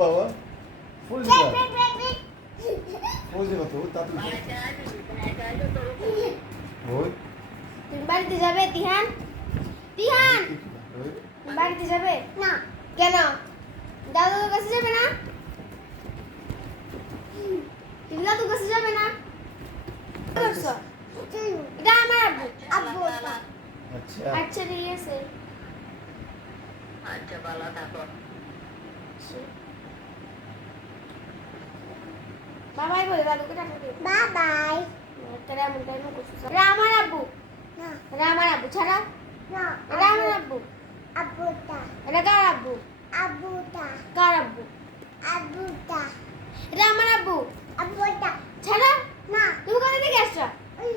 বাবা ফুল দিবা ফুল দিবা তো তাড়াতাড়ি ওই তুমি বাড়িতে যাবে তিহান? তিহান বাড়িতে যাবে না? কেন? দাদুর কাছে যাবে না? তুমি দাদুর কাছে যাবে না? করছো? এটা আমার আব্বু। আব্বু আচ্ছা আচ্ছা ঠিক আছে। আচ্ছা ভালো থাকো। বাবাই বলে দাদুকে টাটা দিও। বাবাই। তাহলে এমন টাইমও করছিস। রামার আব্বু। না রামার আব্বু ছাড়া। না রামার আব্বু। আব্বুটা এটা কার আব্বু? আব্বুটা কার আব্বু? আব্বুটা রামার আব্বু। আব্বুটা ছাড়া। না তুমি কোথা থেকে আসছো? ওই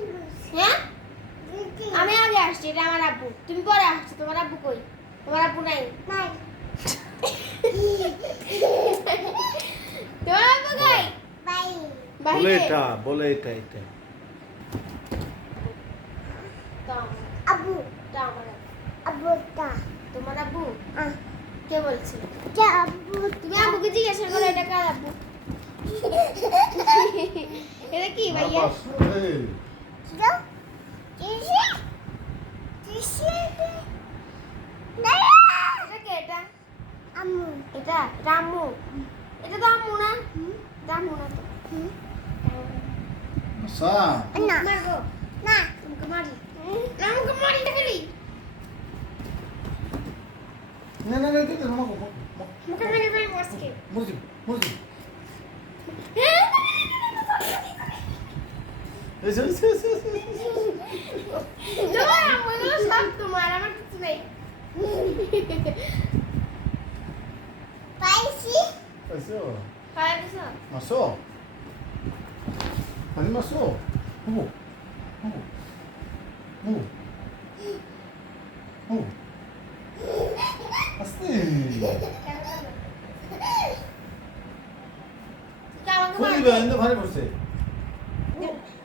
হ্যাঁ? দিদি আমি আগে আসছি, এটা আমার আব্বু। তুমি পরে আসছো, তোমার আব্বু কই? তোমার আব্বু নাই। নাই তোমার আব্বু কই? বাই বলে বাইরে। এটা বলে এটা এটা দাও, আব্বু দাও আমার আব্বু। আব্বুটা তোমার আব্বু? আহ কে বলছে? কে আব্বু তুমি আব্বুকে জিজ্ঞাসা করো এটা কার আব্বু? এটা কি ভাইয়া? দাও কিসে কিসে না এটা কে এটা? আম্মু এটা রামু। এটা তো আম্মু না? রামু না তো। সা না মারবো। না তোমাকে মারি। রামুকে মারি না ফেলি। না না না এটা মাগো মুখে মেরে ফেলবো আজকে। মুজি মুজি এসে এসে এসে তোমার আম্মু এগুলো সব তোমার, আমার কিছু নেই। পাইছি এসে খাওয়া দিছো? মাসো আনি মাসো ও ও ও আস্তে তুমি আমাকে ফুল দিবে মারবে? এন্ড ভারে পড়ছে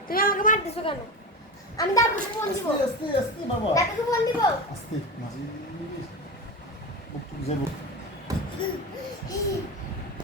তুমি আমাকে মারতেছো কেন? আমি দাদুকে ফোন দিব। আস্তে আস্তে আস্তে বাবা দাদুকে ফোন দিব। আস্তে মাঝি বুক টুক যাবো